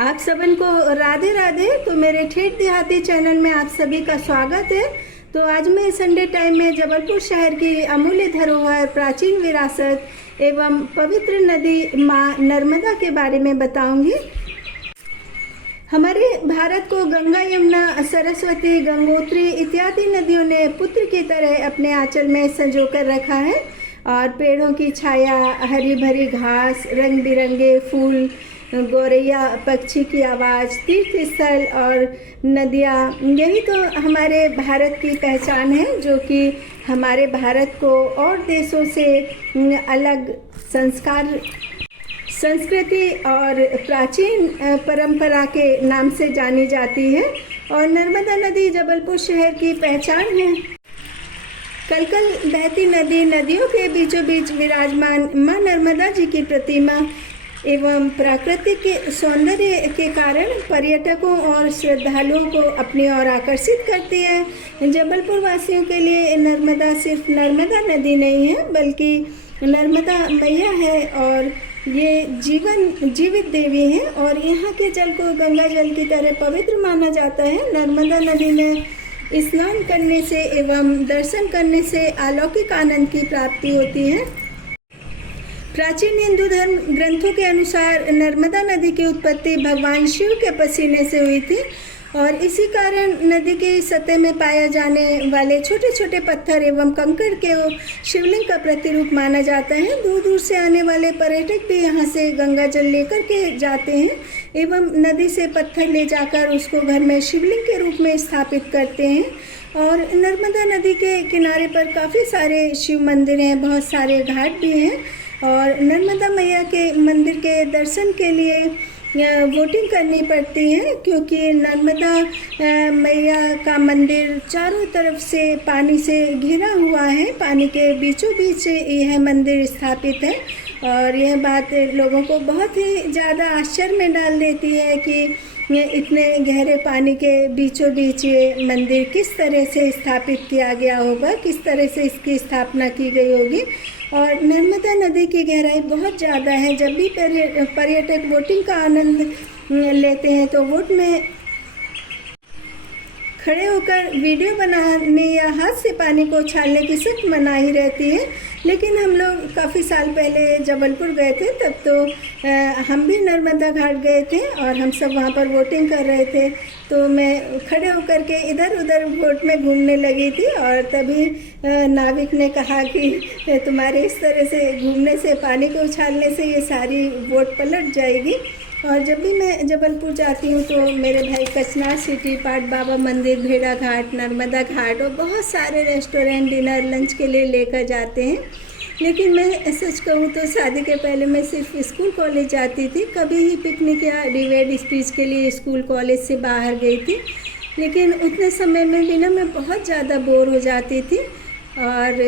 आप सबन को राधे राधे। तो मेरे ठेठ देहाती चैनल में आप सभी का स्वागत है। तो आज मैं संडे टाइम में जबलपुर शहर की अमूल्य धरोहर, प्राचीन विरासत एवं पवित्र नदी माँ नर्मदा के बारे में बताऊंगी। हमारे भारत को गंगा, यमुना, सरस्वती, गंगोत्री इत्यादि नदियों ने पुत्र की तरह अपने आंचल में संजो कर रखा है और पेड़ों की छाया, हरी भरी घास, रंग बिरंगे फूल, गौरैया पक्षी की आवाज़, तीर्थ स्थल और नदियाँ, यही तो हमारे भारत की पहचान है, जो कि हमारे भारत को और देशों से अलग संस्कार, संस्कृति और प्राचीन परंपरा के नाम से जानी जाती है। और नर्मदा नदी जबलपुर शहर की पहचान है। कल कल बहती नदी, नदियों के बीचों बीच विराजमान माँ नर्मदा जी की प्रतिमा एवं प्राकृतिक सौंदर्य के कारण पर्यटकों और श्रद्धालुओं को अपनी ओर आकर्षित करती है। जबलपुर वासियों के लिए नर्मदा सिर्फ नर्मदा नदी नहीं है, बल्कि नर्मदा मैया है और ये जीवित देवी है और यहाँ के जल को गंगा जल की तरह पवित्र माना जाता है। नर्मदा नदी में स्नान करने से एवं दर्शन करने से अलौकिक आनंद की प्राप्ति होती है। प्राचीन हिंदू धर्म ग्रंथों के अनुसार नर्मदा नदी की उत्पत्ति भगवान शिव के पसीने से हुई थी और इसी कारण नदी की सतह में पाया जाने वाले छोटे छोटे पत्थर एवं कंकड़ के शिवलिंग का प्रतिरूप माना जाता है। दूर दूर से आने वाले पर्यटक भी यहाँ से गंगा जल लेकर के जाते हैं एवं नदी से पत्थर ले जाकर उसको घर में शिवलिंग के रूप में स्थापित करते हैं। और नर्मदा नदी के किनारे पर काफ़ी सारे शिव मंदिर हैं, बहुत सारे घाट भी हैं और नर्मदा मैया के मंदिर के दर्शन के लिए वोटिंग करनी पड़ती है, क्योंकि नर्मदा मैया का मंदिर चारों तरफ से पानी से घिरा हुआ है। पानी के बीचों बीच यह मंदिर स्थापित है और यह बात लोगों को बहुत ही ज़्यादा आश्चर्य में डाल देती है कि इतने गहरे पानी के बीचों बीच ये मंदिर किस तरह से स्थापित किया गया होगा, किस तरह से इसकी स्थापना की गई होगी। और नर्मदा नदी की गहराई बहुत ज़्यादा है। जब भी पर्यटक बोटिंग का आनंद लेते हैं तो बोट में खड़े होकर वीडियो बनाने या हाथ से पानी को उछालने की सिर्फ मनाही रहती है। लेकिन हम लोग काफ़ी साल पहले जबलपुर गए थे, तब तो हम भी नर्मदा घाट गए थे और हम सब वहाँ पर बोटिंग कर रहे थे। तो मैं खड़े होकर के इधर उधर बोट में घूमने लगी थी और तभी नाविक ने कहा कि तुम्हारे इस तरह से घूमने से, पानी को उछालने से ये सारी बोट पलट जाएगी। और जब भी मैं जबलपुर जाती हूँ तो मेरे भाई कचनार सिटी, पाट बाबा मंदिर, भेड़ा घाट, नर्मदा घाट और बहुत सारे रेस्टोरेंट डिनर लंच के लिए लेकर जाते हैं। लेकिन मैं सच कहूँ तो शादी के पहले मैं सिर्फ स्कूल कॉलेज जाती थी, कभी ही पिकनिक या डिबेट स्पीच के लिए स्कूल कॉलेज से बाहर गई थी। लेकिन उतने समय में भी ना मैं बहुत ज़्यादा बोर हो जाती थी और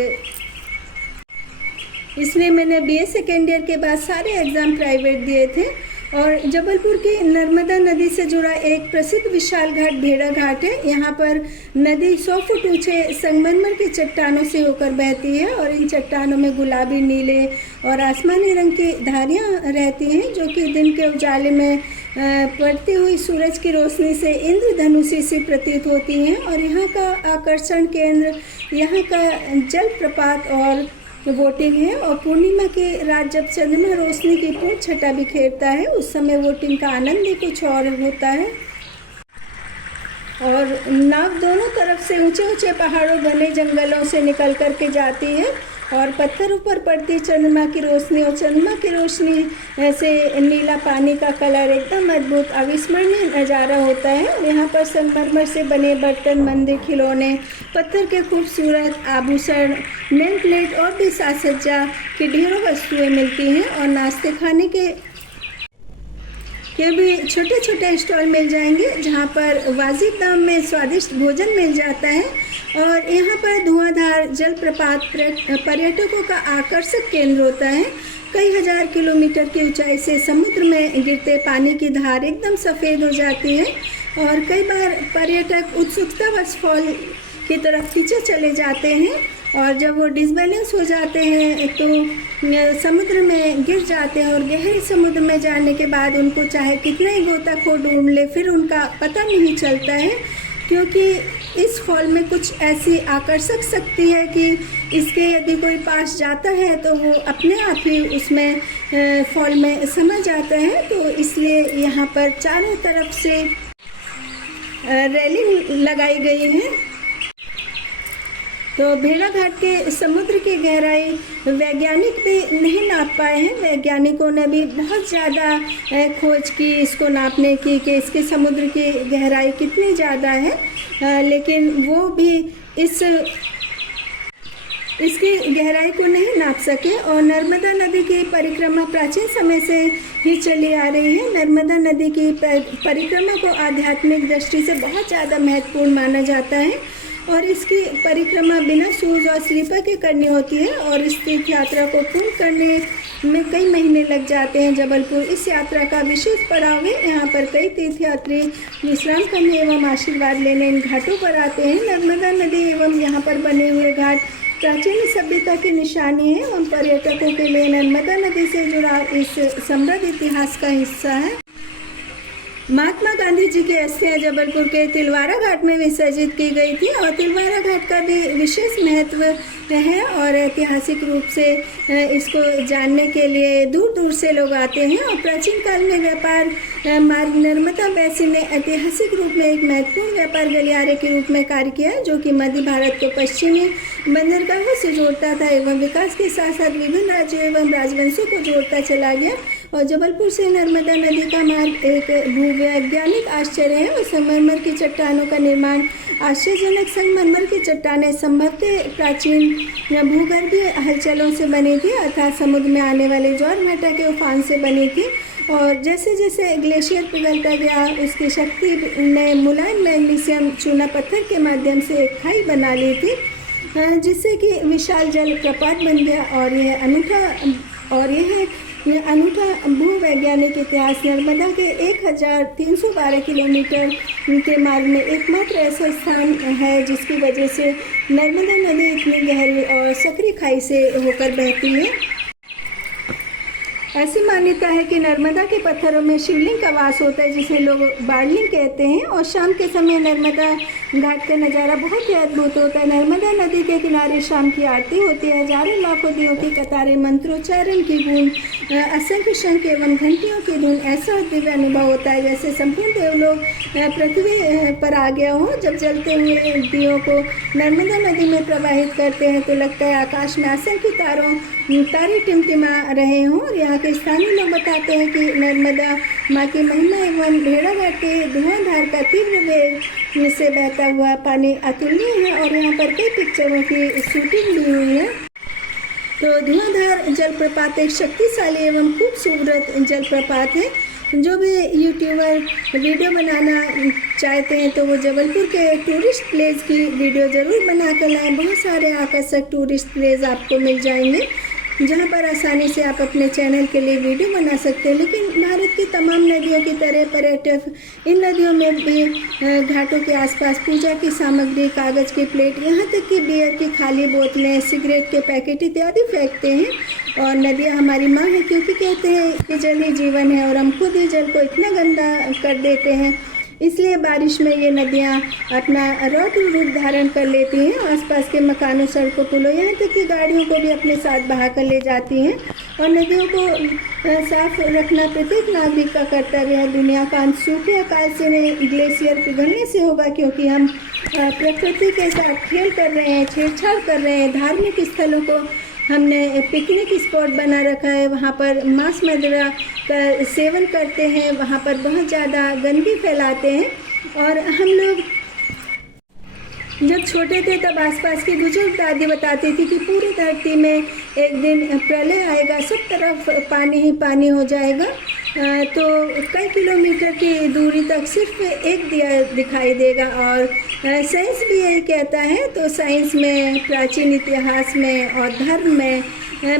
इसलिए मैंने BA सेकेंड ईयर के बाद सारे एग्ज़ाम प्राइवेट दिए थे। और जबलपुर की नर्मदा नदी से जुड़ा एक प्रसिद्ध विशाल घाट भेड़ा घाट है। यहाँ पर नदी 100 फुट ऊंचे संगमरमर की चट्टानों से होकर बहती है और इन चट्टानों में गुलाबी, नीले और आसमानी रंग की धारियाँ रहती हैं, जो कि दिन के उजाले में पड़ती हुई सूरज की रोशनी से इंद्रधनुषी सी प्रतीत होती हैं। और यहाँ का आकर्षण केंद्र यहाँ का जलप्रपात और वोटिंग है। और पूर्णिमा की रात जब चंद्रमा रोशनी की पूर्ण छटा बिखेरता है, उस समय वोटिंग का आनंद ही कुछ और होता है। और नाव दोनों तरफ से ऊंचे ऊंचे पहाड़ों, घने जंगलों से निकल कर के जाती है और पत्थरों पर पड़ती चंद्रमा की रोशनी और चंद्रमा की रोशनी से नीला पानी का कलर एकदम अद्भुत अविस्मरणीय नज़ारा होता है। यहाँ पर संगमरमर से बने बर्तन, मंदिर, खिलौने, पत्थर के खूबसूरत आभूषण, नेम प्लेट और भी साज सज्जा की ढेरों वस्तुएं मिलती हैं और नाश्ते खाने के भी छोटे छोटे स्टॉल मिल जाएंगे, जहाँ पर वाजिब दाम में स्वादिष्ट भोजन मिल जाता है। और यहाँ पर धुआंधार जलप्रपात पर्यटकों का आकर्षक केंद्र होता है। कई हजार किलोमीटर की ऊंचाई से समुद्र में गिरते पानी की धार एकदम सफ़ेद हो जाती है और कई बार पर्यटक उत्सुकतावश फॉल की तरफ पीछे चले जाते हैं और जब वो डिसबैलेंस हो जाते हैं तो समुद्र में गिर जाते हैं, और गहरे समुद्र में जाने के बाद उनको चाहे कितना ही गोताखोर ढूंढ ले फिर उनका पता नहीं चलता है, क्योंकि इस फॉल में कुछ ऐसी आकर्षक शक्ति है कि इसके यदि कोई पास जाता है तो वो अपने आप ही उसमें फॉल में समा जाता है। तो इसलिए यहाँ पर चारों तरफ से रेलिंग लगाई गई है। तो भेड़ाघाट के समुद्र की गहराई वैज्ञानिक भी नहीं नाप पाए हैं। वैज्ञानिकों ने भी बहुत ज़्यादा खोज की इसको नापने की कि इसके समुद्र की गहराई कितनी ज़्यादा है, लेकिन वो भी इसकी गहराई को नहीं नाप सके। और नर्मदा नदी की परिक्रमा प्राचीन समय से ही चली आ रही है। नर्मदा नदी की परिक्रमा को आध्यात्मिक दृष्टि से बहुत ज़्यादा महत्वपूर्ण माना जाता है, और इसकी परिक्रमा बिना शूज और स्लीपर के करनी होती है, और इस तीर्थ यात्रा को पूर्ण करने में कई महीने लग जाते हैं। जबलपुर इस यात्रा का विशेष पड़ाव है। यहाँ पर कई तीर्थयात्री विश्राम करने एवं आशीर्वाद लेने इन घाटों पर आते हैं। नर्मदा नदी एवं यहाँ पर बने हुए घाट प्राचीन सभ्यता की निशानी है, और पर्यटकों के लिए नर्मदा नदी से जुड़ा इस समृद्ध इतिहास का हिस्सा है। महात्मा गांधी जी की अस्थियां जबलपुर के तिलवारा घाट में विसर्जित की गई थी, और तिलवारा घाट का भी विशेष महत्व है, और ऐतिहासिक रूप से इसको जानने के लिए दूर दूर से लोग आते हैं। और प्राचीन काल में व्यापार मार्ग नर्मदा बैसिन ने ऐतिहासिक रूप में एक महत्वपूर्ण व्यापार गलियारे के रूप में कार्य किया, जो कि मध्य भारत को पश्चिमी बंदरगाहों से जोड़ता था एवं विकास के साथ साथ विभिन्न राज्यों एवं राजवंशों को जोड़ता चला गया। और जबलपुर से नर्मदा नदी का मार्ग एक भूवैज्ञानिक आश्चर्य है, और संगमरमर की चट्टानों का निर्माण आश्चर्यजनक संगमरमर की चट्टानें संभवतः प्राचीन भूगर्भीय हलचलों से बनी थी, अर्थात समुद्र में आने वाले ज्वार भाटा के उफान से बनी थी। और जैसे जैसे ग्लेशियर पिघलता गया, उसकी शक्ति ने मुलायम मैग्नीशियम चूना पत्थर के माध्यम से एक खाई बना ली थी, जिससे कि विशाल जल प्रपात बन गया। और यह अनूठा भूवैज्ञानिक इतिहास नर्मदा के 1312 किलोमीटर के मार्ग में एकमात्र ऐसा स्थान है जिसकी वजह से नर्मदा नदी इतनी गहरी और सक्रिय खाई से होकर बहती है। ऐसी मान्यता है कि नर्मदा के पत्थरों में शिवलिंग का वास होता है, जिसे लोग बाड़लिंग कहते हैं, और शाम के समय नर्मदा घाट का नज़ारा बहुत ही अद्भुत होता है। नर्मदा नदी के किनारे शाम की आरती होती है। हजारों लाखों दियों की कतारें, मंत्रोच्चारण की गूंज, असंख्य शंख एवं घंटियों की धुन, ऐसा दिव्य अनुभव होता है जैसे संपूर्ण देवलोक पृथ्वी पर आ गया हो। जब जलते हुए दियों को नर्मदा नदी में प्रवाहित करते हैं तो लगता है आकाश में असंख्य तारे टिमटिमा रहे हों। और यहाँ के स्थानीय लोग बताते हैं कि नर्मदा माँ की महिमा एवं भेड़ाघाट के धुआंधार का तीव्र वेग से बहता हुआ पानी अतुलनीय है, और यहाँ पर कई पिक्चरों की शूटिंग भी हुई है। तो धुआंधार जलप्रपात एक शक्तिशाली एवं खूबसूरत जलप्रपात है। जो भी यूट्यूबर वीडियो बनाना चाहते हैं तो वो जबलपुर के टूरिस्ट प्लेस की वीडियो ज़रूर बना कर लाएँ। बहुत सारे आकर्षक टूरिस्ट प्लेस आपको मिल जाएंगे जहाँ पर आसानी से आप अपने चैनल के लिए वीडियो बना सकते हैं। लेकिन भारत की तमाम नदियों की तरह पर्यटक इन नदियों में भी घाटों के आसपास पूजा की सामग्री, कागज़ की प्लेट, यहाँ तक कि बियर की खाली बोतलें, सिगरेट के पैकेट इत्यादि फेंकते हैं। और नदियाँ हमारी माँ है, क्योंकि कहते हैं कि जल ही जीवन है, और हम खुद ही जल को इतना गंदा कर देते हैं। इसलिए बारिश में ये नदियाँ अपना रौद्र रूप धारण कर लेती हैं। आसपास के मकानों, सड़कों, पुलों, यहाँ तक कि गाड़ियों को भी अपने साथ बहा कर ले जाती हैं। और नदियों को साफ रखना प्रत्येक नागरिक का कर्तव्य है। दुनिया का अंत सूखे अकाल से नहीं, ग्लेशियर पिघलने से होगा, क्योंकि हम प्रकृति के साथ खेल कर रहे हैं, छेड़छाड़ कर रहे हैं। धार्मिक स्थलों को हमने पिकनिक स्पॉट बना रखा है, वहाँ पर मांस मदिरा का सेवन करते हैं, वहाँ पर बहुत ज़्यादा गंदगी फैलाते हैं। और हम लोग जब छोटे थे तब आसपास की बुजुर्ग दादी बताती थी कि पूरी धरती में एक दिन प्रलय आएगा, सब तरफ पानी ही पानी हो जाएगा। तो कई किलोमीटर की दूरी तक सिर्फ एक दिया दिखाई देगा। और साइंस भी यही कहता है। तो साइंस में, प्राचीन इतिहास में और धर्म में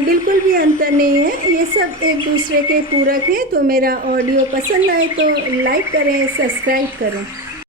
बिल्कुल भी अंतर नहीं है, ये सब एक दूसरे के पूरक हैं। तो मेरा ऑडियो पसंद आए तो लाइक करें, सब्सक्राइब करें।